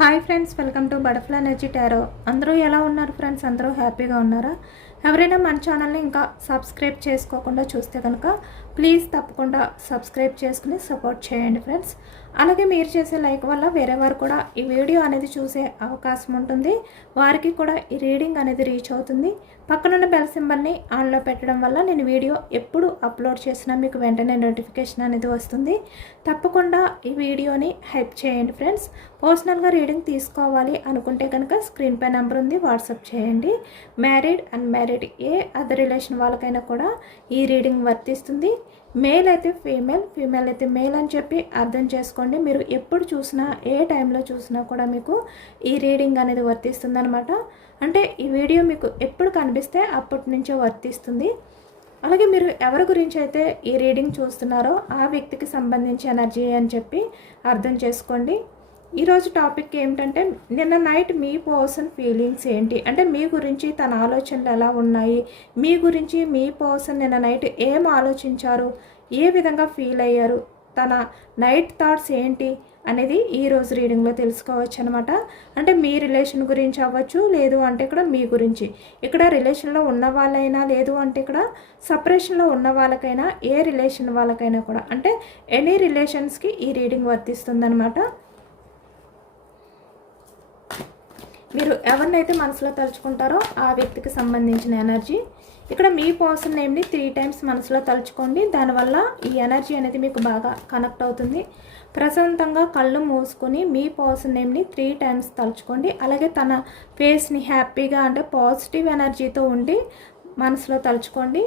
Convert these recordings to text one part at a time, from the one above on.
Hi friends, welcome to butterfly energy tarot. అందరూ ఎలా ఉన్నారు ఫ్రెండ్స్? అందరూ హ్యాపీగా ఉన్నారా? ఎవరైనా మన ఛానల్ని ఇంకా సబ్స్క్రైబ్ చేసుకోకుండా చూస్తే కనుక ప్లీజ్ తప్పకుండా సబ్స్క్రైబ్ చేసుకుని సపోర్ట్ చేయండి ఫ్రెండ్స్. అలాగే మీరు చేసే లైక్ వల్ల వేరే వారు కూడా ఈ వీడియో అనేది చూసే అవకాశం ఉంటుంది. వారికి కూడా ఈ రీడింగ్ అనేది రీచ్ అవుతుంది. పక్కనున్న బెల్ సింబల్ని ఆన్లో పెట్టడం వల్ల నేను వీడియో ఎప్పుడు అప్లోడ్ చేసినా మీకు వెంటనే నోటిఫికేషన్ అనేది వస్తుంది. తప్పకుండా ఈ వీడియోని హైప్ చేయండి ఫ్రెండ్స్. పర్సనల్గా రీడింగ్ తీసుకోవాలి అనుకుంటే కనుక స్క్రీన్ పై నెంబర్ ఉంది, వాట్సాప్ చేయండి. Married and married A other relation వాళ్ళకైనా కూడా ఈ రీడింగ్ వర్తిస్తుంది. మేల్ అయితే ఫీమేల్, ఫీమేల్ అయితే మేల్ అని చెప్పి అర్థం చేసుకోండి. మీరు ఎప్పుడు చూసినా ఏ టైంలో చూసినా కూడా మీకు ఈ రీడింగ్ అనేది వర్తిస్తుంది అనమాట. అంటే ఈ వీడియో మీకు ఎప్పుడు కనిపిస్తే అప్పటి నుంచే వర్తిస్తుంది. అలాగే మీరు ఎవరి గురించి అయితే ఈ రీడింగ్ చూస్తున్నారో ఆ వ్యక్తికి సంబంధించి ఎనర్జీ అని చెప్పి అర్థం చేసుకోండి. ఈరోజు టాపిక్ ఏమిటంటే, నిన్న నైట్ మీ పర్సన్ ఫీలింగ్స్ ఏంటి, అంటే మీ గురించి తన ఆలోచనలు ఎలా ఉన్నాయి, మీ గురించి మీ పర్సన్ నిన్న నైట్ ఏం ఆలోచించారు, ఏ విధంగా ఫీల్ అయ్యారు, తన నైట్ థాట్స్ ఏంటి అనేది ఈరోజు రీడింగ్లో తెలుసుకోవచ్చు అనమాట. అంటే మీ రిలేషన్ గురించి అవ్వచ్చు, లేదు అంటే ఇక్కడ మీ గురించి, ఇక్కడ రిలేషన్లో ఉన్న వాళ్ళైనా, లేదు అంటే ఇక్కడ సపరేషన్లో ఉన్న వాళ్ళకైనా, ఏ రిలేషన్ వాళ్ళకైనా కూడా, అంటే ఎనీ రిలేషన్స్కి ఈ రీడింగ్ వర్తిస్తుందన్నమాట. మీరు ఎవరినైతే మనసులో తలుచుకుంటారో ఆ వ్యక్తికి సంబంధించిన ఎనర్జీ. ఇక్కడ మీ పర్సన్ నేమ్ని 3 టైమ్స్ మనసులో తలుచుకోండి. దానివల్ల ఈ ఎనర్జీ అనేది మీకు బాగా కనెక్ట్ అవుతుంది. ప్రశాంతంగా కళ్ళు మూసుకొని మీ పర్సన్ నేమ్ని 3 టైమ్స్ తలుచుకోండి. అలాగే తన ఫేస్ని హ్యాపీగా, అంటే పాజిటివ్ ఎనర్జీతో ఉండి మనసులో తలుచుకోండి.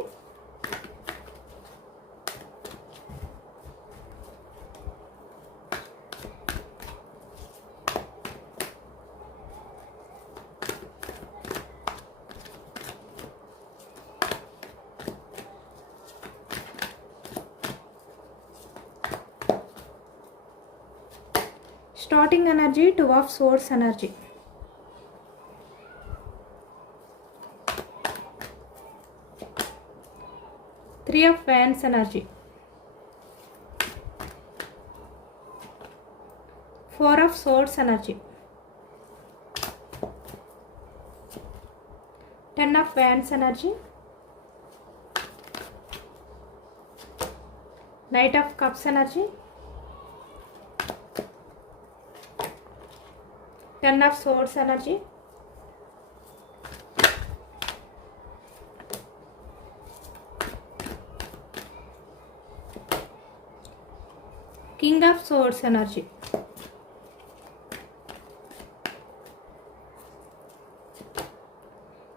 Starting energy 2 of swords energy, three of wands energy, 4 of swords energy, 10 of wands energy, knight of cups energy, 10 of swords energy, king of swords energy,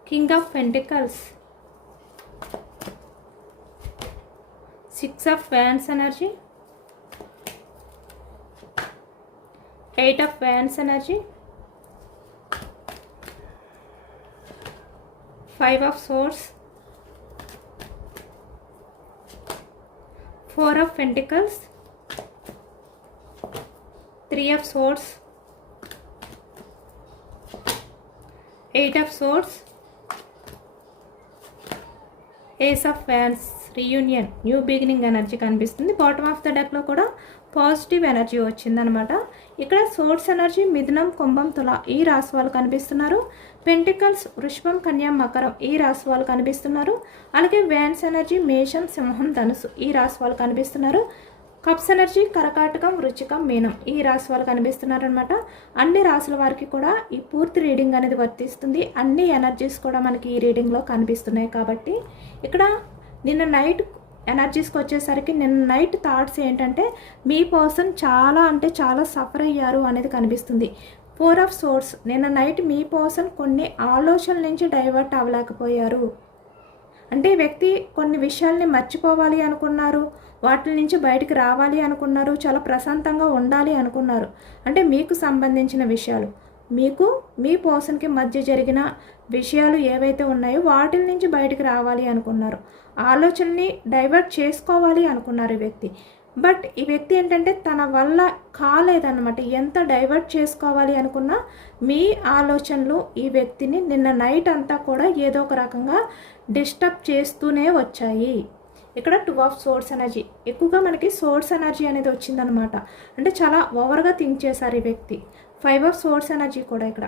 king of pentacles, 6 of wands energy, 8 of wands energy, 5 of swords, 4 of pentacles, 3 of swords, 8 of swords, ace of wands, reunion, new beginning energy కనిపిస్తుంది. Bottom of the డెక్లో కూడా positive energy వచ్చిందనమాట. ఇక్కడ source energy మిథునం, కుంభం, తుల ఈ రాశి వాళ్ళు కనిపిస్తున్నారు. Pentacles వృషభం, కన్యా, మకరం ఈ రాశి వాళ్ళు కనిపిస్తున్నారు. అలాగే వ్యాన్స్ ఎనర్జీ మేషం, సింహం, ధనుసు ఈ రాశి వాళ్ళు కనిపిస్తున్నారు. కప్స్ ఎనర్జీ కర్కాటకం, వృచ్చికం, మీనం ఈ రాశి వాళ్ళు కనిపిస్తున్నారు అనమాట. అన్ని రాశుల వారికి కూడా ఈ పూర్తి రీడింగ్ అనేది వర్తిస్తుంది. అన్ని ఎనర్జీస్ కూడా మనకి ఈ రీడింగ్లో కనిపిస్తున్నాయి. కాబట్టి ఇక్కడ నిన్న నైట్ ఎనర్జీస్కి వచ్చేసరికి నిన్న నైట్ థాట్స్ ఏంటంటే, మీ పర్సన్ చాలా అంటే చాలా సఫర్ అయ్యారు అనేది కనిపిస్తుంది. 4 ఆఫ్ సోర్స్, నిన్న నైట్ మీ పర్సన్ కొన్ని ఆలోచనల నుంచి డైవర్ట్ అవ్వలేకపోయారు. అంటే ఈ వ్యక్తి కొన్ని విషయాల్ని మర్చిపోవాలి అనుకున్నారు, వాటి నుంచి బయటికి రావాలి అనుకున్నారు, చాలా ప్రశాంతంగా ఉండాలి అనుకున్నారు. అంటే మీకు సంబంధించిన విషయాలు, మీకు మీ పర్సన్కి మధ్య జరిగిన విషయాలు ఏవైతే ఉన్నాయో వాటి నుంచి బయటికి రావాలి అనుకున్నారు, ఆలోచనని డైవర్ట్ చేసుకోవాలి అనుకున్నారు ఈ వ్యక్తి. బట్ ఈ వ్యక్తి ఏంటంటే తన వల్ల కాలేదన్నమాట. ఎంత డైవర్ట్ చేసుకోవాలి అనుకున్నా మీ ఆలోచనలు ఈ వ్యక్తిని నిన్న నైట్ అంతా కూడా ఏదో ఒక రకంగా డిస్టర్బ్ చేస్తూనే వచ్చాయి. ఇక్కడ 2 ఆఫ్ సోర్స్ ఎనర్జీ ఎక్కువగా మనకి సోర్స్ ఎనర్జీ అనేది వచ్చిందనమాట. అంటే చాలా ఓవర్గా థింక్ చేశారు ఈ వ్యక్తి. ఫైవ్ ఆఫ్ సోర్స్ ఎనర్జీ కూడా ఇక్కడ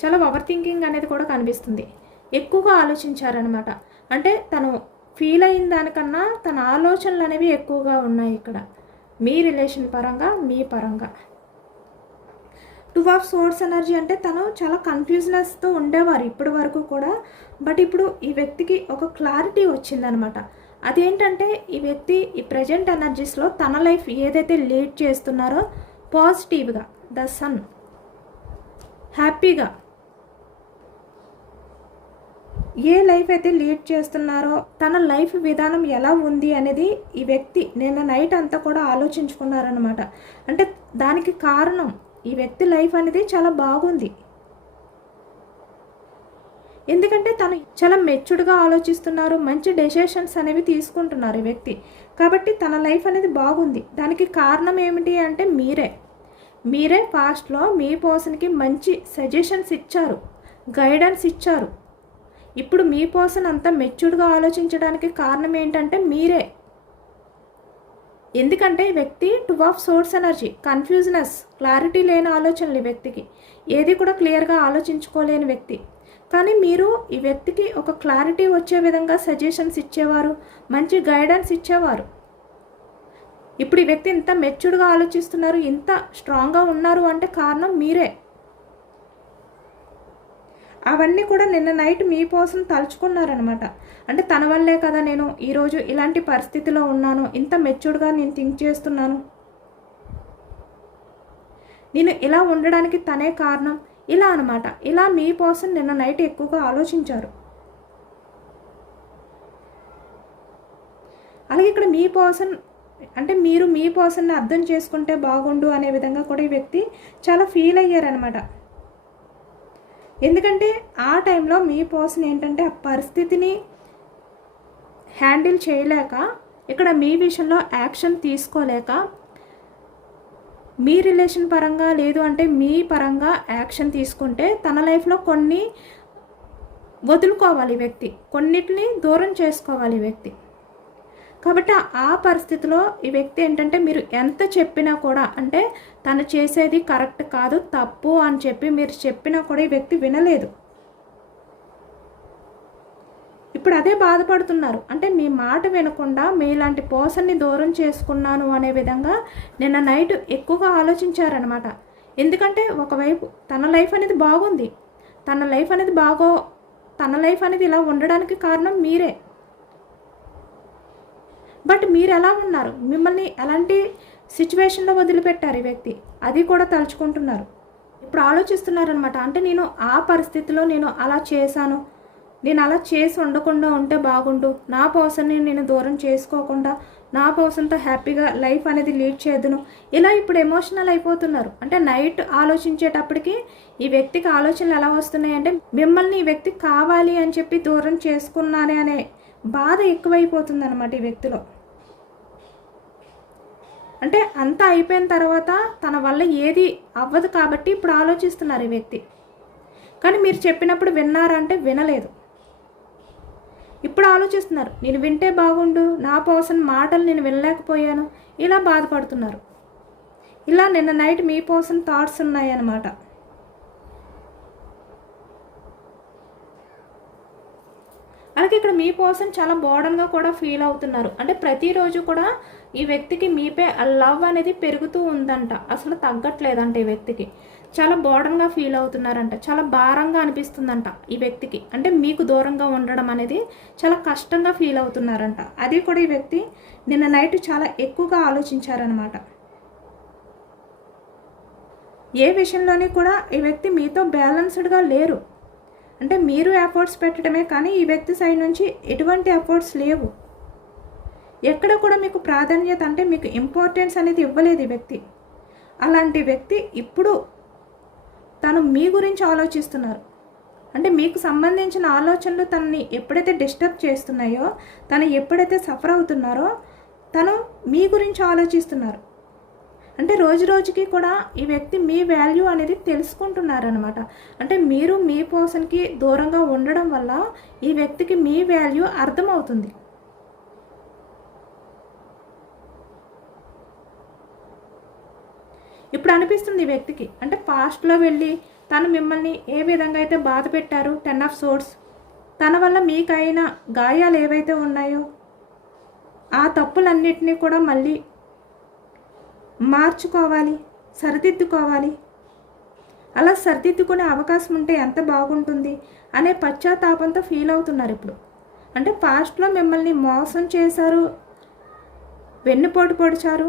చాలా ఓవర్ థింకింగ్ అనేది కూడా కనిపిస్తుంది. ఎక్కువగా ఆలోచించారనమాట. అంటే తను ఫీల్ అయిన దానికన్నా తన ఆలోచనలు అనేవి ఎక్కువగా ఉన్నాయి ఇక్కడ మీ రిలేషన్ పరంగా, మీ పరంగా. టూ ఆఫ్ సోర్స్ ఎనర్జీ అంటే తను చాలా కన్ఫ్యూజనెస్తో ఉండేవారు ఇప్పటి వరకు కూడా. బట్ ఇప్పుడు ఈ వ్యక్తికి ఒక క్లారిటీ వచ్చిందనమాట. అదేంటంటే ఈ వ్యక్తి ఈ ప్రజెంట్ ఎనర్జీస్లో తన లైఫ్ ఏదైతే లీడ్ చేస్తున్నారో పాజిటివ్గా, ద సన్, హ్యాపీగా ఏ లైఫ్ అయితే లీడ్ చేస్తున్నారో తన లైఫ్ విధానం ఎలా ఉంది అనేది ఈ వ్యక్తి నిన్న నైట్ అంతా కూడా ఆలోచించుకున్నారనమాట. అంటే దానికి కారణం ఈ వ్యక్తి లైఫ్ అనేది చాలా బాగుంది. ఎందుకంటే తను చాలా మెచ్యూర్డ్గా ఆలోచిస్తున్నారు, మంచి డెసిషన్స్ అనేవి తీసుకుంటున్నారు ఈ వ్యక్తి. కాబట్టి తన లైఫ్ అనేది బాగుంది. దానికి కారణం ఏమిటి అంటే మీరే పాస్ట్లో మీ పర్సన్కి మంచి సజెషన్స్ ఇచ్చారు, గైడెన్స్ ఇచ్చారు. ఇప్పుడు మీ పర్సన్ అంతా మెచ్యూర్డ్గా ఆలోచించడానికి కారణం ఏంటంటే మీరే. ఎందుకంటే ఈ వ్యక్తి two of swords energy, confusedness, clarity లేని ఆలోచనలు ఈ వ్యక్తికి, ఏది కూడా క్లియర్గా ఆలోచించుకోలేని వ్యక్తి. కానీ మీరు ఈ వ్యక్తికి ఒక క్లారిటీ వచ్చే విధంగా సజెషన్స్ ఇచ్చేవారు, మంచి గైడెన్స్ ఇచ్చేవారు. ఇప్పుడు ఈ వ్యక్తి ఇంత మెచ్యూర్డ్గా ఆలోచిస్తున్నారు, ఇంత స్ట్రాంగ్గా ఉన్నారు అంటే కారణం మీరే. అవన్నీ కూడా నిన్న నైట్ మీ కోసం తలుచుకున్నారనమాట. అంటే తన వల్లే కదా నేను ఈరోజు ఇలాంటి పరిస్థితిలో ఉన్నాను, ఇంత మెచ్యూర్డ్గా నేను థింక్ చేస్తున్నాను, నేను ఇలా ఉండడానికి తనే కారణం, ఇలా అనమాట. ఇలా మీ పర్సన్ నిన్న నైట్ ఎక్కువగా ఆలోచించారు. అలాగే ఇక్కడ మీ పర్సన్ అంటే మీరు మీ పర్సన్ని అర్థం చేసుకుంటే బాగుండు అనే విధంగా కూడా ఈ వ్యక్తి చాలా ఫీల్ అయ్యారనమాట. ఎందుకంటే ఆ టైంలో మీ పర్సన్ ఏంటంటే ఆ పరిస్థితిని హ్యాండిల్ చేయలేక, ఇక్కడ మీ విషయంలో యాక్షన్ తీసుకోలేక, మీ రిలేషన్ పరంగా లేదు అంటే మీ పరంగా యాక్షన్ తీసుకుంటే తన లైఫ్లో కొన్ని వదులుకోవాలి వ్యక్తి, కొన్నిటిని దూరం చేసుకోవాలి వ్యక్తి. కాబట్టి ఆ పరిస్థితిలో ఈ వ్యక్తి ఏంటంటే మీరు ఎంత చెప్పినా కూడా, అంటే తను చేసేది కరెక్ట్ కాదు, తప్పు అని చెప్పి మీరు చెప్పినా కూడా ఈ వ్యక్తి వినలేదు. ఇప్పుడు అదే బాధపడుతున్నారు. అంటే మీ మాట వినకుండా మీలాంటి పర్సన్ని దూరం చేసుకున్నాను అనే విధంగా నిన్న నైట్ ఎక్కువగా ఆలోచించారనమాట. ఎందుకంటే ఒకవైపు తన లైఫ్ అనేది బాగుంది, తన లైఫ్ అనేది ఇలా ఉండడానికి కారణం మీరే. బట్ మీరు ఎలా ఉన్నారు, మిమ్మల్ని ఎలాంటి సిచ్యువేషన్లో వదిలిపెట్టారు ఈ వ్యక్తి, అది కూడా తలుచుకుంటున్నారు. ఇప్పుడు ఆలోచిస్తున్నారనమాట. అంటే నేను ఆ పరిస్థితిలో నేను అలా చేశాను, నేను అలా చేసి ఉండకుండా ఉంటే బాగుండు, నా పర్సన్ని నేను దూరం చేసుకోకుండా నా పర్సన్తో హ్యాపీగా లైఫ్ అనేది లీడ్ చేద్దును, ఇలా ఇప్పుడు ఎమోషనల్ అయిపోతున్నారు. అంటే నైట్ ఆలోచించేటప్పటికి ఈ వ్యక్తికి ఆలోచనలు ఎలా వస్తున్నాయి అంటే మిమ్మల్ని ఈ వ్యక్తి కావాలి అని చెప్పి దూరం చేసుకున్నానే అనే బాధ ఎక్కువైపోతుంది అనమాట ఈ వ్యక్తిలో. అంటే అంతా అయిపోయిన తర్వాత తన వల్ల ఏది అవ్వదు కాబట్టి ఇప్పుడు ఆలోచిస్తున్నారు ఈ వ్యక్తి. కానీ మీరు చెప్పినప్పుడు విన్నారంటే వినలేదు. ఇప్పుడు ఆలోచిస్తున్నారు, నేను వింటే బాగుండు, నా పర్సన్ మాటలు నేను వినలేకపోయాను, ఇలా బాధపడుతున్నారు. ఇలా నిన్న నైట్ మీ పర్సన్ థాట్స్ ఉన్నాయన్నమాట. అలాగే ఇక్కడ మీ పర్సన్ చాలా బోర్డన్గా కూడా ఫీల్ అవుతున్నారు. అంటే ప్రతిరోజు కూడా ఈ వ్యక్తికి మీపై లవ్ అనేది పెరుగుతూ ఉందంట, అసలు తగ్గట్లేదంట. ఈ వ్యక్తికి చాలా బోర్డన్గా ఫీల్ అవుతున్నారంట, చాలా భారంగా అనిపిస్తుందంట ఈ వ్యక్తికి. అంటే మీకు దూరంగా ఉండడం అనేది చాలా కష్టంగా ఫీల్ అవుతున్నారంట. అది కూడా ఈ వ్యక్తి నిన్న నైట్ చాలా ఎక్కువగా ఆలోచించారనమాట. ఏ విషయంలోని కూడా ఈ వ్యక్తి మీతో బ్యాలెన్స్డ్గా లేరు. అంటే మీరు ఎఫర్ట్స్ పెట్టడమే కానీ ఈ వ్యక్తి సైడ్ నుంచి ఎటువంటి ఎఫర్ట్స్ లేవు. ఎక్కడ కూడా మీకు ప్రాధాన్యత అంటే మీకు ఇంపార్టెన్స్ అనేది ఇవ్వలేదు ఈ వ్యక్తి. అలాంటి వ్యక్తి ఇప్పుడు తను మీ గురించి ఆలోచిస్తున్నారు. అంటే మీకు సంబంధించిన ఆలోచనలు తనని ఎప్పుడైతే డిస్టర్బ్ చేస్తున్నాయో, తను ఎప్పుడైతే సఫర్ అవుతున్నారో తను మీ గురించి ఆలోచిస్తున్నారు. అంటే రోజు రోజుకి కూడా ఈ వ్యక్తి మీ వాల్యూ అనేది తెలుసుకుంటున్నారనమాట. అంటే మీరు మీ పర్సన్కి దూరంగా ఉండడం వల్ల ఈ వ్యక్తికి మీ వాల్యూ అర్థమవుతుంది. ఇప్పుడు అనిపిస్తుంది ఈ వ్యక్తికి, అంటే పాస్ట్లో వెళ్ళి తను మిమ్మల్ని ఏ విధంగా అయితే బాధ పెట్టారు, 10 ఆఫ్ సోర్స్, తన వల్ల మీకైన గాయాలు ఏవైతే ఉన్నాయో ఆ తప్పులన్నిటినీ కూడా మళ్ళీ మార్చుకోవాలి, సరిదిద్దుకోవాలి. అలా సరిదిద్దుకునే అవకాశం ఉంటే ఎంత బాగుంటుంది అనే పశ్చాత్తాపంతో ఫీల్ అవుతున్నారు ఇప్పుడు. అంటే పాస్ట్లో మిమ్మల్ని మోసం చేశారు, వెన్నుపోటు పొడిచారు,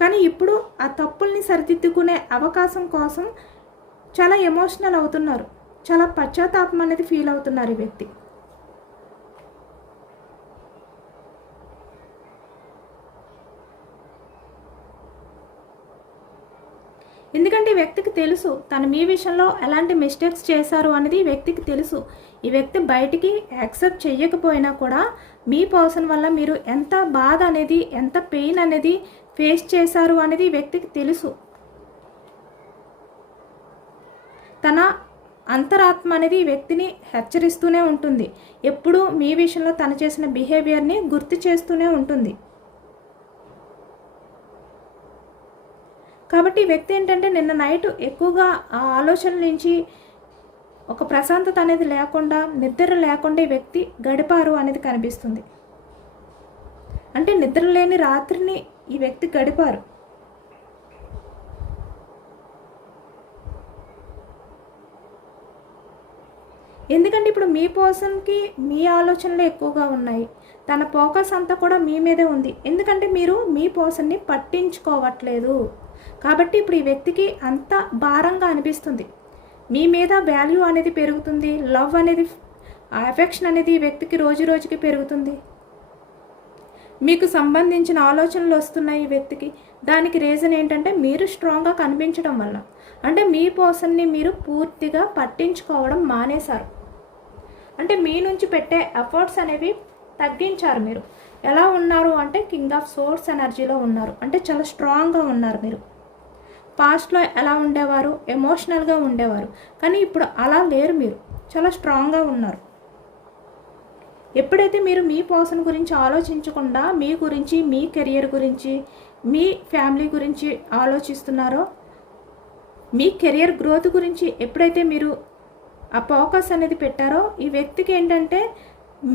కానీ ఇప్పుడు ఆ తప్పుల్ని సరిదిద్దుకునే అవకాశం కోసం చాలా ఎమోషనల్ అవుతున్నారు, చాలా పశ్చాత్తాపం అనేది ఫీల్ అవుతున్నారు ఈ వ్యక్తి. ఎందుకంటే ఈ వ్యక్తికి తెలుసు తను మీ విషయంలో ఎలాంటి మిస్టేక్స్ చేశారు అనేది ఈ వ్యక్తికి తెలుసు. ఈ వ్యక్తి బయటికి యాక్సెప్ట్ చేయకపోయినా కూడా మీ పర్సన్ వల్ల మీరు ఎంత బాధ అనేది, ఎంత పెయిన్ అనేది ఫేస్ చేశారు అనేది ఈ వ్యక్తికి తెలుసు. తన అంతరాత్మ అనేది ఈ వ్యక్తిని హెచ్చరిస్తూనే ఉంటుంది, ఎప్పుడూ మీ విషయంలో తను చేసిన బిహేవియర్ని గుర్తు చేస్తూనే ఉంటుంది. కాబట్టి ఈ వ్యక్తి ఏంటంటే నిన్న నైట్ ఎక్కువగా ఆ ఆలోచనల నుంచి ఒక ప్రశాంతత అనేది లేకుండా, నిద్ర లేకుండా ఈ వ్యక్తి గడిపారు అనేది కనిపిస్తుంది. అంటే నిద్ర లేని రాత్రిని ఈ వ్యక్తి గడిపారు. ఎందుకంటే ఇప్పుడు మీ పర్సన్కి మీ ఆలోచనలు ఎక్కువగా ఉన్నాయి, తన ఫోకస్ అంతా కూడా మీ మీదే ఉంది. ఎందుకంటే మీరు మీ పర్సన్ని పట్టించుకోవట్లేదు కాబట్టి ఇప్పుడు ఈ వ్యక్తికి అంత భారంగా అనిపిస్తుంది. మీ మీద వాల్యూ అనేది పెరుగుతుంది, లవ్ అనేది, అఫెక్షన్ అనేది ఈ వ్యక్తికి రోజు రోజుకి పెరుగుతుంది. మీకు సంబంధించిన ఆలోచనలు వస్తున్నాయి ఈ వ్యక్తికి. దానికి రీజన్ ఏంటంటే మీరు స్ట్రాంగ్గా కనిపించడం వల్ల. అంటే మీ పర్సన్ని మీరు పూర్తిగా పట్టించుకోవడం మానేశారు. అంటే మీ నుంచి పెట్టే ఎఫర్ట్స్ అనేవి తగ్గించారు. మీరు ఎలా ఉన్నారు అంటే కింగ్ ఆఫ్ సోర్స్ ఎనర్జీలో ఉన్నారు, అంటే చాలా స్ట్రాంగ్గా ఉన్నారు. మీరు పాస్ట్లో ఎలా ఉండేవారు, ఎమోషనల్గా ఉండేవారు, కానీ ఇప్పుడు అలా లేరు, మీరు చాలా స్ట్రాంగ్గా ఉన్నారు. ఎప్పుడైతే మీరు మీ పర్సన్ గురించి ఆలోచించకుండా మీ గురించి, మీ కెరియర్ గురించి, మీ ఫ్యామిలీ గురించి ఆలోచిస్తున్నారో, మీ కెరియర్ గ్రోత్ గురించి ఎప్పుడైతే మీరు ఆ ఫోకస్ అనేది పెట్టారో ఈ వ్యక్తికి ఏంటంటే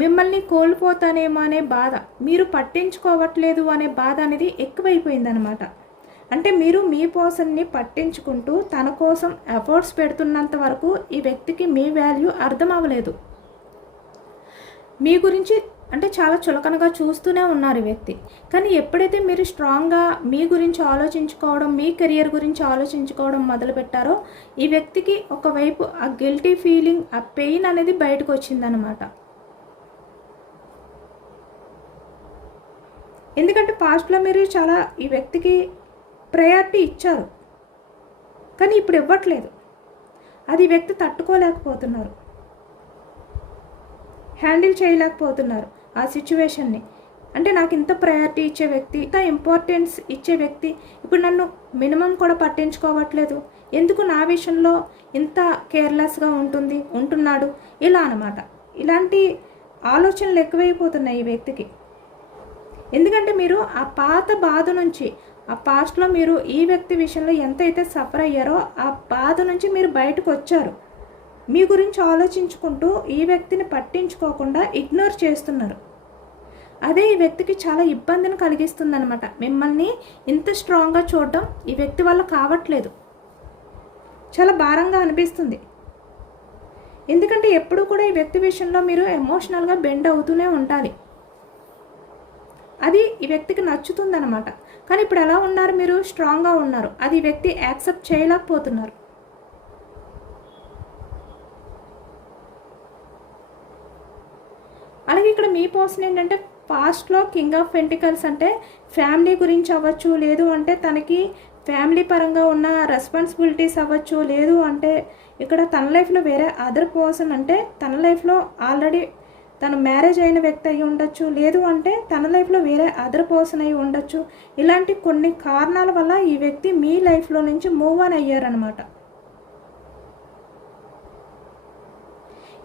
మిమ్మల్ని కోల్పోతానేమో అనే బాధ, మీరు పట్టించుకోవట్లేదు అనే బాధ అనేది ఎక్కువైపోయిందనమాట. అంటే మీరు మీ పర్సన్ని పట్టించుకుంటూ తన కోసం ఎఫర్ట్స్ పెడుతున్నంత వరకు ఈ వ్యక్తికి మీ వాల్యూ అర్థం అవ్వలేదు. మీ గురించి అంటే చాలా చులకనగా చూస్తూనే ఉన్నారు ఈ వ్యక్తి. కానీ ఎప్పుడైతే మీరు స్ట్రాంగ్గా మీ గురించి ఆలోచించుకోవడం, మీ కెరియర్ గురించి ఆలోచించుకోవడం మొదలుపెట్టారో ఈ వ్యక్తికి ఒకవైపు ఆ గిల్టీ ఫీలింగ్, ఆ పెయిన్ అనేది బయటకు వచ్చిందనమాట. ఎందుకంటే పాస్ట్లో మీరు చాలా ఈ వ్యక్తికి ప్రయారిటీ ఇచ్చారు, కానీ ఇప్పుడు ఇవ్వట్లేదు. అది వ్యక్తి తట్టుకోలేకపోతున్నారు, హ్యాండిల్ చేయలేకపోతున్నారు ఆ సిచ్యువేషన్ని. అంటే నాకు ఇంత ప్రయారిటీ ఇచ్చే వ్యక్తి, ఇంత ఇంపార్టెన్స్ ఇచ్చే వ్యక్తి ఇప్పుడు నన్ను మినిమం కూడా పట్టించుకోవట్లేదు, ఎందుకు నా విషయంలో ఇంత కేర్లెస్గా ఉంటున్నాడు, ఇలా అన్నమాట. ఇలాంటి ఆలోచనలు ఎక్కువైపోతున్నాయి ఈ వ్యక్తికి. ఎందుకంటే మీరు ఆ పాత బాధ నుంచి, ఆ పాస్ట్లో మీరు ఈ వ్యక్తి విషయంలో ఎంతైతే సఫర్ అయ్యారో ఆ బాధ నుంచి మీరు బయటకు వచ్చారు. మీ గురించి ఆలోచించుకుంటూ ఈ వ్యక్తిని పట్టించుకోకుండా ఇగ్నోర్ చేస్తున్నారు. అదే ఈ వ్యక్తికి చాలా ఇబ్బందిని కలిగిస్తుందన్నమాట. మిమ్మల్ని ఇంత స్ట్రాంగ్గా చూడడం ఈ వ్యక్తి వల్ల కావట్లేదు, చాలా భారంగా అనిపిస్తుంది. ఎందుకంటే ఎప్పుడు కూడా ఈ వ్యక్తి విషయంలో మీరు ఎమోషనల్గా బెండ్ అవుతూనే ఉండాలి, అది ఈ వ్యక్తికి నచ్చుతుందన్నమాట. కానీ ఇప్పుడు ఎలా ఉన్నారు, మీరు స్ట్రాంగ్గా ఉన్నారు, అది ఈ వ్యక్తి యాక్సెప్ట్ చేయలేకపోతున్నారు. అలాగే ఇక్కడ మీ పర్సన్ ఏంటంటే పాస్ట్లో కింగ్ ఆఫ్ పెంటికల్స్, అంటే ఫ్యామిలీ గురించి అవ్వచ్చు, లేదు అంటే తనకి ఫ్యామిలీ పరంగా ఉన్న రెస్పాన్సిబిలిటీస్ అవ్వచ్చు, లేదు అంటే ఇక్కడ తన లైఫ్లో వేరే అదర్ పర్సన్, అంటే తన లైఫ్లో ఆల్రెడీ తను మ్యారేజ్ అయిన వ్యక్తి అయి ఉండొచ్చు, లేదు అంటే తన లైఫ్లో వేరే అదర్ పర్సన్ అయి ఉండొచ్చు. ఇలాంటి కొన్ని కారణాల వల్ల ఈ వ్యక్తి మీ లైఫ్లో నుంచి మూవ్ ఆన్ అయ్యారనమాట.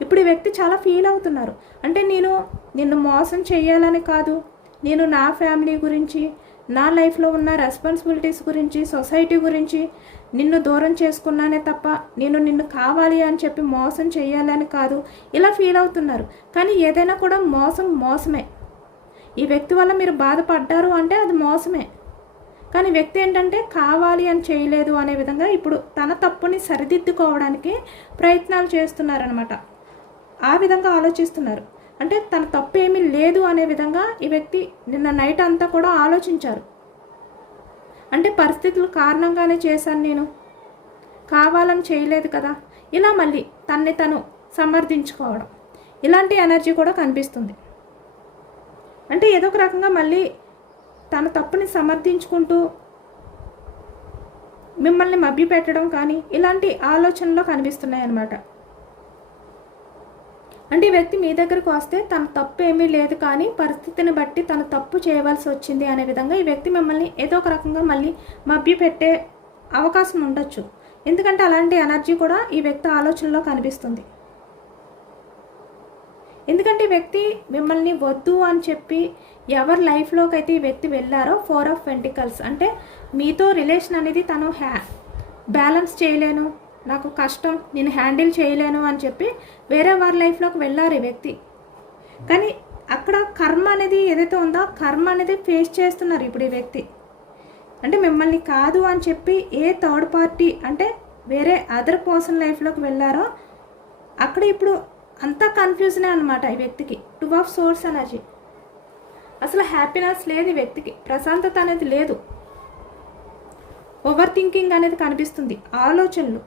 ఇప్పుడు ఈ వ్యక్తి చాలా ఫీల్ అవుతున్నారు, అంటే నిన్ను మోసం చేయాలని కాదు, నేను నా ఫ్యామిలీ గురించి, నా లైఫ్లో ఉన్న రెస్పాన్సిబిలిటీస్ గురించి, సొసైటీ గురించి నిన్ను దూరం చేసుకున్నానే తప్ప నేను నిన్ను కావాలి అని చెప్పి మోసం చేయాలని కాదు, ఇలా ఫీల్ అవుతున్నారు. కానీ ఏదైనా కూడా మోసమే. ఈ వ్యక్తి వల్ల మీరు బాధపడ్డారు అంటే అది మోసమే. కానీ వ్యక్తి ఏంటంటే కావాలి అని చేయలేదు అనే విధంగా ఇప్పుడు తన తప్పుని సరిదిద్దుకోవడానికి ప్రయత్నాలు చేస్తున్నారనమాట. ఆ విధంగా ఆలోచిస్తున్నారు. అంటే తన తప్పు ఏమీ లేదు అనే విధంగా ఈ వ్యక్తి నిన్న నైట్ అంతా కూడా ఆలోచించారు. అంటే పరిస్థితుల కారణంగానే చేశాను, నేను కావాలని చేయలేదు కదా, ఇలా మళ్ళీ తన్ని తను సమర్థించుకోవడం, ఇలాంటి ఎనర్జీ కూడా కనిపిస్తుంది. అంటే ఏదో ఒక రకంగా మళ్ళీ తన తప్పుని సమర్థించుకుంటూ మిమ్మల్ని మభ్యపెట్టడం కానీ ఇలాంటి ఆలోచనలో కనిపిస్తున్నాయి అన్నమాట. అంటే ఈ వ్యక్తి మీ దగ్గరకు వస్తే తన తప్పు ఏమీ లేదు, కానీ పరిస్థితిని బట్టి తన తప్పు చేయవలసి వచ్చింది అనే విధంగా ఈ వ్యక్తి మిమ్మల్ని ఏదో ఒక రకంగా మళ్ళీ మభ్యపెట్టే అవకాశం ఉండొచ్చు. ఎందుకంటే అలాంటి ఎనర్జీ కూడా ఈ వ్యక్తి ఆలోచనలో కనిపిస్తుంది. ఎందుకంటే ఈ వ్యక్తి మిమ్మల్ని వద్దు అని చెప్పి ఎవరి లైఫ్లోకి అయితే ఈ వ్యక్తి వెళ్ళారో 4 ఆఫ్ పెంటికల్స్, అంటే మీతో రిలేషన్ అనేది తను బ్యాలెన్స్ చేయలేను, నాకు కష్టం, నేను హ్యాండిల్ చేయలేను అని చెప్పి వేరే వారి లైఫ్లోకి వెళ్ళారు ఈ వ్యక్తి. కానీ అక్కడ కర్మ అనేది ఏదైతే ఉందో కర్మ అనేది ఫేస్ చేస్తున్నారు ఇప్పుడు ఈ వ్యక్తి. అంటే మిమ్మల్ని కాదు అని చెప్పి ఏ థర్డ్ పార్టీ అంటే వేరే అదర్ పర్సన్ లైఫ్లోకి వెళ్ళారో అక్కడ ఇప్పుడు అంతా కన్ఫ్యూజనే అనమాట ఈ వ్యక్తికి. 2 ఆఫ్ సోర్స్ ఎనర్జీ. అసలు హ్యాపీనెస్ లేదు ఈ వ్యక్తికి, ప్రశాంతత అనేది లేదు, ఓవర్ థింకింగ్ అనేది కనిపిస్తుంది, ఆలోచనలు.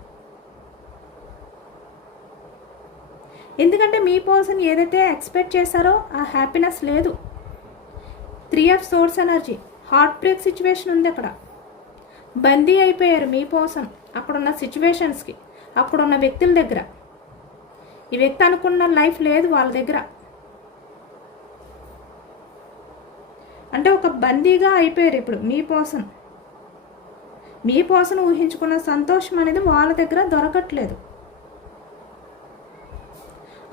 ఎందుకంటే మీ పర్సన్ ఏదైతే ఎక్స్పెక్ట్ చేశారో ఆ హ్యాపీనెస్ లేదు. 3 of swords energy. Heart break situation ఉంది అక్కడ. బందీ అయిపోయారు మీ పర్సన్ అక్కడున్న సిచ్యువేషన్స్కి, అక్కడున్న వ్యక్తుల దగ్గర. ఈ వ్యక్తి అనుకున్న లైఫ్ లేదు వాళ్ళ దగ్గర. అంటే ఒక బందీగా అయిపోయారు ఇప్పుడు మీ పర్సన్ ఊహించుకున్న సంతోషం అనేది వాళ్ళ దగ్గర దొరకట్లేదు.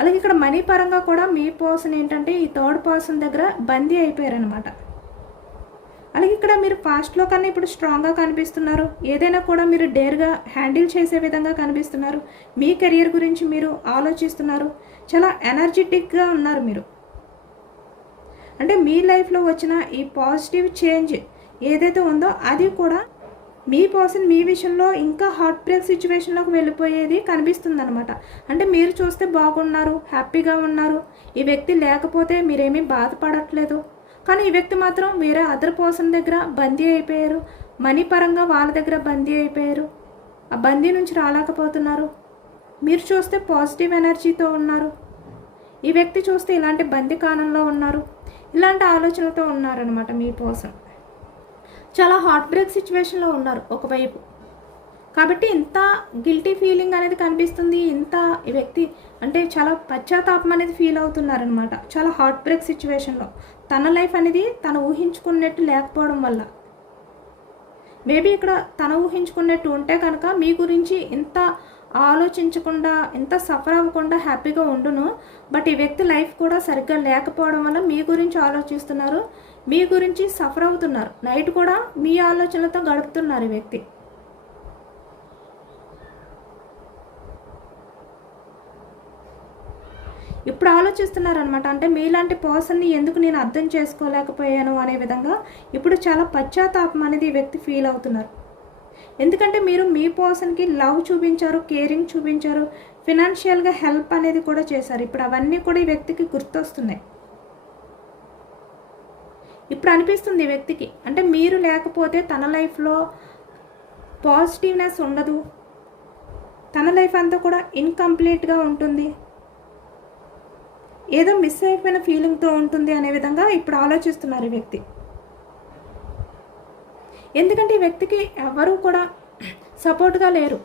అలాగే ఇక్కడ మనీ పరంగా కూడా మీ పర్సన్ ఏంటంటే ఈ థర్డ్ పర్సన్ దగ్గర బందీ అయిపోయారు అనమాట. అలాగే ఇక్కడ మీరు పాస్ట్లో కన్నా ఇప్పుడు స్ట్రాంగ్గా కనిపిస్తున్నారు. ఏదైనా కూడా మీరు డేర్గా హ్యాండిల్ చేసే విధంగా కనిపిస్తున్నారు. మీ కెరియర్ గురించి మీరు ఆలోచిస్తున్నారు. చాలా ఎనర్జెటిక్గా ఉన్నారు మీరు. అంటే మీ లైఫ్లో వచ్చిన ఈ పాజిటివ్ చేంజ్ ఏదైతే ఉందో అది కూడా మీ పర్సన్ మీ విషయంలో ఇంకా హార్ట్ బ్రేక్ సిచ్యువేషన్లోకి వెళ్ళిపోయేది కనిపిస్తుంది అనమాట. అంటే మీరు చూస్తే బాగున్నారు, హ్యాపీగా ఉన్నారు, ఈ వ్యక్తి లేకపోతే మీరేమీ బాధపడట్లేదు. కానీ ఈ వ్యక్తి మాత్రం వేరే అదర్ పర్సన్ దగ్గర బందీ అయిపోయారు. మనీ పరంగా వాళ్ళ దగ్గర బందీ అయిపోయారు. ఆ బందీ నుంచి రాలేకపోతున్నారు. మీరు చూస్తే పాజిటివ్ ఎనర్జీతో ఉన్నారు. ఈ వ్యక్తి చూస్తే ఇలాంటి బందీకానంలో ఉన్నారు. ఇలాంటి ఆలోచనలతో ఉన్నారనమాట మీ పర్సన్. చాలా హార్ట్ బ్రేక్ సిచ్యువేషన్లో ఉన్నారు ఒకవైపు. కాబట్టి ఇంత గిల్టీ ఫీలింగ్ అనేది కనిపిస్తుంది. ఇంత ఈ వ్యక్తి అంటే చాలా పశ్చాత్తాపం అనేది ఫీల్ అవుతున్నారనమాట. చాలా హార్ట్ బ్రేక్ సిచ్యువేషన్లో తన లైఫ్ అనేది తను ఊహించుకున్నట్టు లేకపోవడం వల్ల. మేబీ ఇక్కడ తను ఊహించుకున్నట్టు ఉంటే కనుక మీ గురించి ఇంత ఆలోచించకుండా, ఇంత సఫర్ అవ్వకుండా హ్యాపీగా ఉండును. బట్ ఈ వ్యక్తి లైఫ్ కూడా సరిగ్గా లేకపోవడం వల్ల మీ గురించి ఆలోచిస్తున్నారు, మీ గురించి సఫర్ అవుతున్నారు. నైట్ కూడా మీ ఆలోచనలతో గడుపుతున్నారు ఈ వ్యక్తి. ఇప్పుడు ఆలోచిస్తున్నారనమాట. అంటే మీలాంటి పర్సన్ని ఎందుకు నేను అర్థం చేసుకోలేకపోయాను అనే విధంగా ఇప్పుడు చాలా పశ్చాత్తాపం అనేది ఈ వ్యక్తి ఫీల్ అవుతున్నారు. ఎందుకంటే మీరు మీ పర్సన్కి లవ్ చూపించారు, కేరింగ్ చూపించారు, ఫినాన్షియల్గా హెల్ప్ అనేది కూడా చేశారు. ఇప్పుడు అవన్నీ కూడా ఈ వ్యక్తికి గుర్తొస్తున్నాయి. ఇప్పుడు అనిపిస్తుంది ఈ వ్యక్తికి అంటే మీరు లేకపోతే తన లైఫ్లో పాజిటివ్నెస్ ఉండదు, తన లైఫ్ అంతా కూడా ఇన్కంప్లీట్గా ఉంటుంది, ఏదో మిస్ అయిపోయిన ఫీలింగ్తో ఉంటుంది అనే విధంగా ఇప్పుడు ఆలోచిస్తున్నారు ఈ వ్యక్తి. ఎందుకంటే ఈ వ్యక్తికి ఎవరు కూడా సపోర్ట్గా లేరు.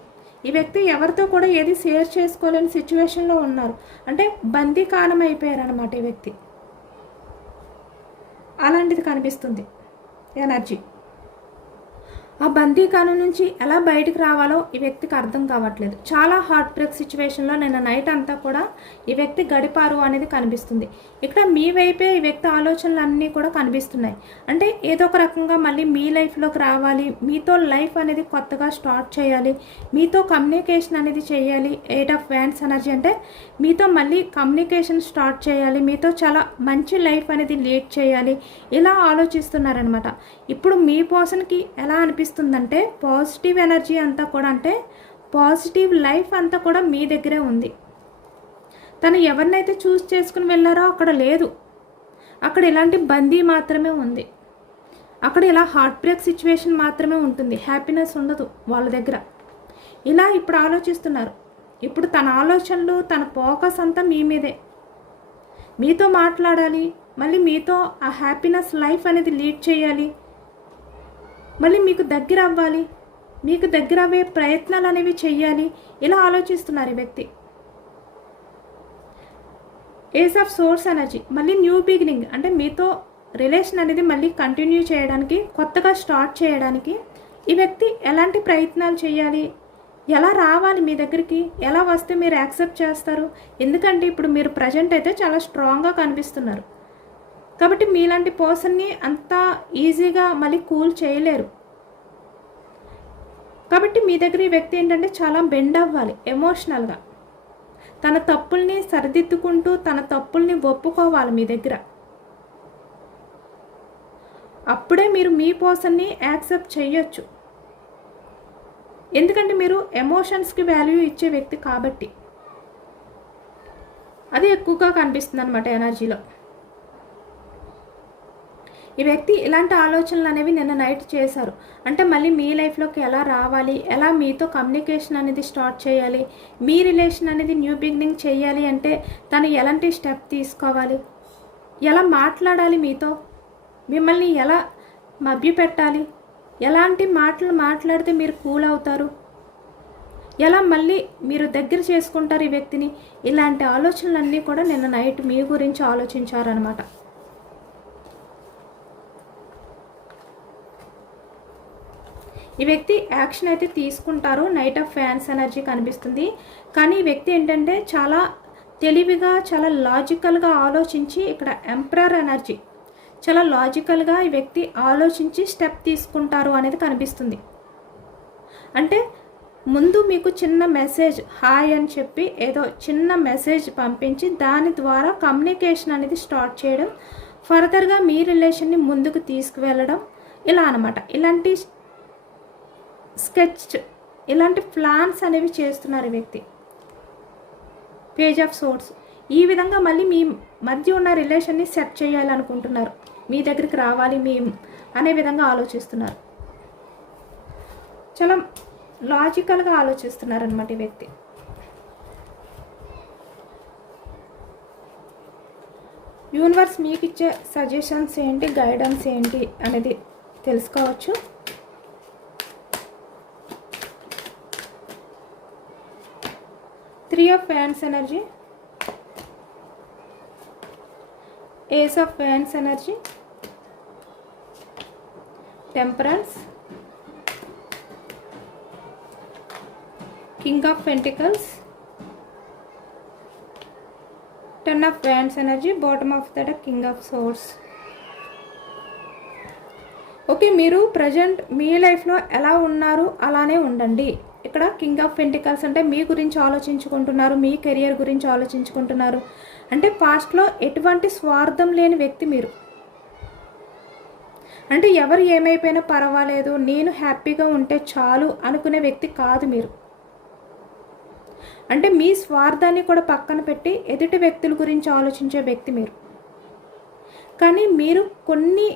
ఈ వ్యక్తి ఎవరితో కూడా ఏది షేర్ చేసుకోలేని సిచ్యువేషన్లో ఉన్నారు. అంటే బందీకానం అయిపోయారు అనమాట ఈ వ్యక్తి. అలాంటిది కనిపిస్తుంది ఎనర్జీ. ఆ బందీకానం నుంచి ఎలా బయటకు రావాలో ఈ వ్యక్తికి అర్థం కావట్లేదు. చాలా హార్ట్ బ్రేక్ సిచ్యువేషన్లో నిన్న నైట్ అంతా కూడా ఈ వ్యక్తి గడిపారు అనేది కనిపిస్తుంది. ఇక్కడ మీ వైపే ఈ వ్యక్తి ఆలోచనలు అన్నీ కూడా కనిపిస్తున్నాయి. అంటే ఏదో ఒక రకంగా మళ్ళీ మీ లైఫ్లోకి రావాలి, మీతో లైఫ్ అనేది కొత్తగా స్టార్ట్ చేయాలి, మీతో కమ్యూనికేషన్ అనేది చేయాలి. 8 ఆఫ్ వ్యాండ్స్ ఎనర్జీ అంటే మీతో మళ్ళీ కమ్యూనికేషన్ స్టార్ట్ చేయాలి, మీతో చాలా మంచి లైఫ్ అనేది లీడ్ చేయాలి, ఇలా ఆలోచిస్తున్నారనమాట. ఇప్పుడు మీ పర్సన్కి ఎలా అనిపిస్తుందంటే పాజిటివ్ ఎనర్జీ అంతా కూడా, అంటే పాజిటివ్ లైఫ్ అంతా కూడా మీ దగ్గరే ఉంది. తను ఎవరినైతే చూస్ చేసుకుని వెళ్ళారో అక్కడ లేదు, అక్కడ ఇలాంటి బందీ మాత్రమే ఉంది, అక్కడ ఇలా హార్ట్ బ్రేక్ సిచ్యువేషన్ మాత్రమే ఉంటుంది, హ్యాపీనెస్ ఉండదు వాళ్ళ దగ్గర. ఇలా ఇప్పుడు ఆలోచిస్తున్నారు. ఇప్పుడు తన ఆలోచనలు, తన ఫోకస్ అంతా మీ మీదే. మీతో మాట్లాడాలి, మళ్ళీ మీతో ఆ హ్యాపీనెస్ లైఫ్ అనేది లీడ్ చేయాలి, మళ్ళీ మీకు దగ్గర అవ్వాలి, మీకు దగ్గర అవ్వే ప్రయత్నాలు అనేవి చెయ్యాలి, ఇలా ఆలోచిస్తున్నారు ఈ వ్యక్తి. ఏజ్ ఆఫ్ సోర్స్ ఎనర్జీ మళ్ళీ న్యూ బిగినింగ్, అంటే మీతో రిలేషన్ అనేది మళ్ళీ కంటిన్యూ చేయడానికి, కొత్తగా స్టార్ట్ చేయడానికి ఈ వ్యక్తి ఎలాంటి ప్రయత్నాలు చేయాలి, ఎలా రావాలి మీ దగ్గరికి, ఎలా వస్తే మీరు యాక్సెప్ట్ చేస్తారు. ఎందుకంటే ఇప్పుడు మీరు ప్రజెంట్ అయితే చాలా స్ట్రాంగ్గా కనిపిస్తున్నారు కాబట్టి మీలాంటి పర్సన్ని అంత ఈజీగా మళ్ళీ కూల్ చేయలేరు. కాబట్టి మీ దగ్గర ఈ వ్యక్తి ఏంటంటే చాలా బెండ్ అవ్వాలి ఎమోషనల్గా, తన తప్పుల్ని సరిదిద్దుకుంటూ తన తప్పుల్ని ఒప్పుకోవాలి మీ దగ్గర. అప్పుడే మీరు మీ పర్సన్ని యాక్సెప్ట్ చేయొచ్చు. ఎందుకంటే మీరు ఎమోషన్స్కి వాల్యూ ఇచ్చే వ్యక్తి కాబట్టి అది ఎక్కువగా కనిపిస్తుంది అన్నమాట ఎనర్జీలో. ఈ వ్యక్తి ఇలాంటి ఆలోచనలు అనేవి నిన్న నైట్ చేశారు. అంటే మళ్ళీ మీ లైఫ్లోకి ఎలా రావాలి, ఎలా మీతో కమ్యూనికేషన్ అనేది స్టార్ట్ చేయాలి, మీ రిలేషన్ అనేది న్యూ బిగినింగ్ చేయాలి అంటే తను ఎలాంటి స్టెప్ తీసుకోవాలి, ఎలా మాట్లాడాలి మీతో, మిమ్మల్ని ఎలా మభ్యపెట్టాలి, ఎలాంటి మాటలు మాట్లాడితే మీరు కూల్ అవుతారు, ఎలా మళ్ళీ మీరు దగ్గర చేసుకుంటారు ఈ వ్యక్తిని, ఇలాంటి ఆలోచనలన్నీ కూడా నిన్న నైట్ మీ గురించి ఆలోచించారనమాట. ఈ వ్యక్తి యాక్షన్ అయితే తీసుకుంటారు. నైట్ ఆఫ్ ఫ్యాన్స్ ఎనర్జీ కనిపిస్తుంది. కానీ ఈ వ్యక్తి ఏంటంటే చాలా తెలివిగా, చాలా లాజికల్గా ఆలోచించి, ఇక్కడ ఎంపరర్ ఎనర్జీ, చాలా లాజికల్గా ఈ వ్యక్తి ఆలోచించి స్టెప్ తీసుకుంటారు అనేది కనిపిస్తుంది. అంటే ముందు మీకు చిన్న మెసేజ్ హాయ్ అని చెప్పి ఏదో చిన్న మెసేజ్ పంపించి దాని ద్వారా కమ్యూనికేషన్ అనేది స్టార్ట్ చేయడం, ఫర్దర్గా మీ రిలేషన్ని ముందుకు తీసుకువెళ్ళడం, ఇలా అనమాట. ఇలాంటి స్కెచ్, ఇలాంటి ప్లాన్స్ అనేవి చేస్తున్నారు ఈ వ్యక్తి. పేజ్ ఆఫ్ సోర్స్, ఈ విధంగా మళ్ళీ మీ మధ్య ఉన్న రిలేషన్ని సెట్ చేయాలనుకుంటున్నారు, మీ దగ్గరికి రావాలి మీ అనే విధంగా ఆలోచిస్తున్నారు. చాలా లాజికల్గా ఆలోచిస్తున్నారు అనమాట ఈ వ్యక్తి. యూనివర్స్ మీకు ఇచ్చే సజెషన్స్ ఏంటి, గైడెన్స్ ఏంటి అనేది తెలుసుకోవచ్చు. Three of wands energy, ace of wands energy, temperance, king of pentacles, 10 of wands energy, bottom of the deck king of swords. Okay, మీరు ప్రజెంట్ మీ లైఫ్లో ఎలా ఉన్నారు అలానే ఉండండి. ఇక్కడ కింగ్ ఆఫ్ పెంటికల్స్ అంటే మీ గురించి ఆలోచించుకుంటున్నారు, మీ కెరియర్ గురించి ఆలోచించుకుంటున్నారు. అంటే పాస్ట్లో ఎటువంటి స్వార్థం లేని వ్యక్తి మీరు. అంటే ఎవరు ఏమైపోయినా పర్వాలేదు, నేను హ్యాపీగా ఉంటే చాలు అనుకునే వ్యక్తి కాదు మీరు. అంటే మీ స్వార్థాన్ని కూడా పక్కన పెట్టి ఎదుటి వ్యక్తుల గురించి ఆలోచించే వ్యక్తి మీరు. కానీ మీరు కొన్ని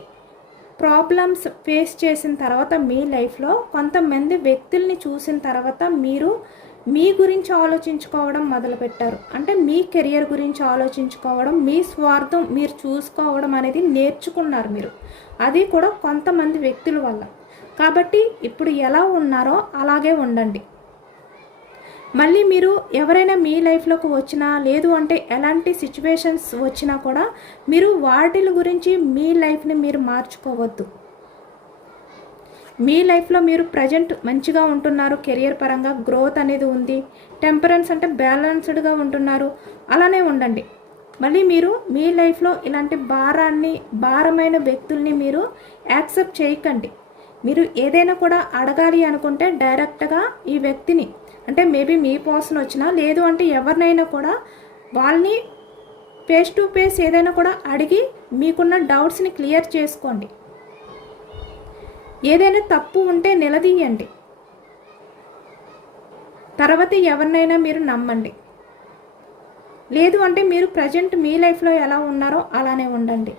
ప్రాబ్లమ్స్ ఫేస్ చేసిన తర్వాత మీ లైఫ్లో కొంతమంది వ్యక్తుల్ని చూసిన తర్వాత మీరు మీ గురించి ఆలోచించుకోవడం మొదలుపెట్టారు. అంటే మీ కెరియర్ గురించి ఆలోచించుకోవడం, మీ స్వార్థం మీరు చూసుకోవడం అనేది నేర్చుకున్నారు మీరు. అది కూడా కొంతమంది వ్యక్తుల వల్ల. కాబట్టి ఇప్పుడు ఎలా ఉన్నారో అలాగే ఉండండి. మళ్ళీ మీరు ఎవరైనా మీ లైఫ్లోకి వచ్చినా, లేదు అంటే ఎలాంటి సిచ్యువేషన్స్ వచ్చినా కూడా మీరు వాటి గురించి మీ లైఫ్ని మీరు మార్చుకోవద్దు. మీ లైఫ్లో మీరు ప్రజెంట్ మంచిగా ఉంటున్నారు, కెరియర్ పరంగా గ్రోత్ అనేది ఉంది, టెంపరెన్స్ అంటే బ్యాలెన్స్డ్గా ఉంటున్నారు, అలానే ఉండండి. మళ్ళీ మీరు మీ లైఫ్లో ఇలాంటి భారమైన వ్యక్తుల్ని మీరు యాక్సెప్ట్ చేయకండి. మీరు ఏదైనా కూడా అడగాలి అనుకుంటే డైరెక్ట్గా ఈ వ్యక్తిని, అంటే మేబీ మీ పర్సన్ వచ్చినా, లేదు అంటే ఎవరినైనా కూడా వాళ్ళని ఫేస్ టు ఫేస్ ఏదైనా కూడా అడిగి మీకున్న డౌట్స్ని క్లియర్ చేసుకోండి. ఏదైనా తప్పు ఉంటే నిలదీయండి. తర్వాత ఎవరినైనా మీరు నమ్మండి. లేదు అంటే మీరు ప్రజెంట్ మీ లైఫ్లో ఎలా ఉన్నారో అలానే ఉండండి.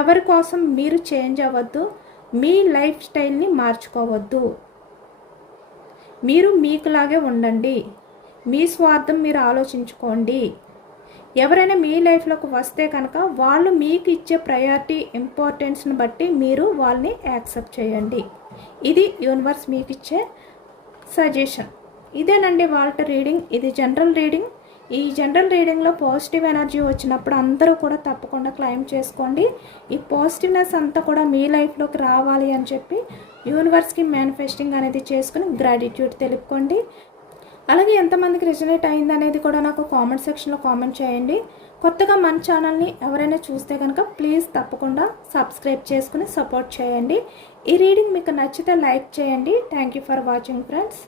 ఎవరి కోసం మీరు చేంజ్ అవ్వద్దు, మీ లైఫ్ స్టైల్ని మార్చుకోవద్దు. మీరు మీకులాగే ఉండండి. మీ స్వార్థం మీరు ఆలోచించుకోండి. ఎవరైనా మీ లైఫ్లోకి వస్తే కనుక వాళ్ళు మీకు ఇచ్చే ప్రయారిటీ ఇంపార్టెన్స్ని బట్టి మీరు వాళ్ళని యాక్సెప్ట్ చేయండి. ఇది యూనివర్స్ మీకు ఇచ్చే సజెషన్. ఇదేనండి వాళ్ళ రీడింగ్. ఇది జనరల్ రీడింగ్. ఈ జనరల్ రీడింగ్లో పాజిటివ్ ఎనర్జీ వచ్చినప్పుడు అందరూ కూడా తప్పకుండా క్లెయిమ్ చేసుకోండి. ఈ పాజిటివ్నెస్ అంతా కూడా మీ లైఫ్లోకి రావాలి అని చెప్పి యూనివర్స్కి మేనిఫెస్టింగ్ అనేది చేసుకుని గ్రాటిట్యూడ్ తెలుపుకోండి. అలాగే ఎంతమందికి రెజనేట్ అయింది అనేది కూడా నాకు కామెంట్ సెక్షన్లో కామెంట్ చేయండి. కొత్తగా మన ఛానల్ని ఎవరైనా చూస్తే కనుక ప్లీజ్ తప్పకుండా సబ్స్క్రైబ్ చేసుకుని సపోర్ట్ చేయండి. ఈ రీడింగ్ మీకు నచ్చితే లైక్ చేయండి. Thank you for watching friends.